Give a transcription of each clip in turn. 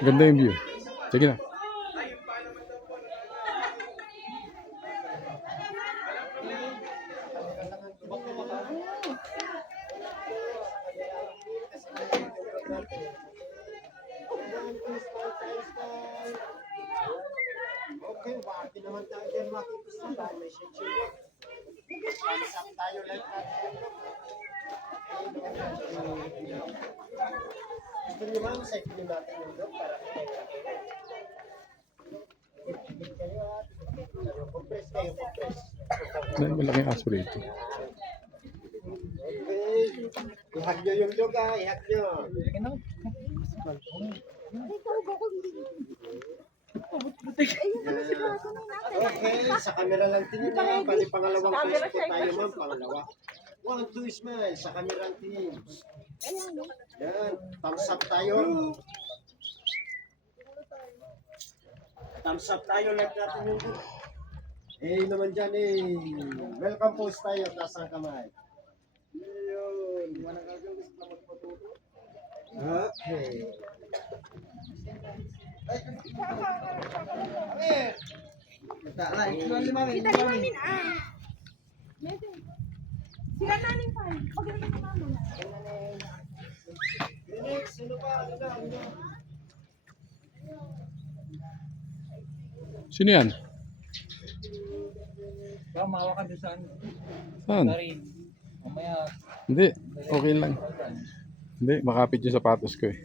Ganda yung view. Sige na. Okay, bakit naman tayo dyan makikisama? May share. Pansap tayo like natin. Gusto niyo ba sa ikli natin yung dog para kayo at compress kayo, compress. Malaking aso rito. Okay. Ihag nyo yung dog ha, ihag nyo. Okay, sa camera lang tingin na. Bali pangalawang pwesto tayo ma'am, pangalawa. 1, 2 smile, sa camera lang tingin. Yan, thumbs up tayo. Thumbs up tayo, like natin yung dog. Eh naman dyan eh. Welcome post tayo, taas ang kamay. Yun. Okay. Kita namin sila namin pa. Pagdating ng mama. Next, sino pa? Sino yan? Baka mahawa ka doon saan? Saan? Mamaya. Hindi. Okay lang. Hindi. Makapit yung sapatos ko eh.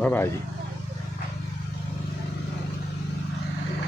Bye-bye.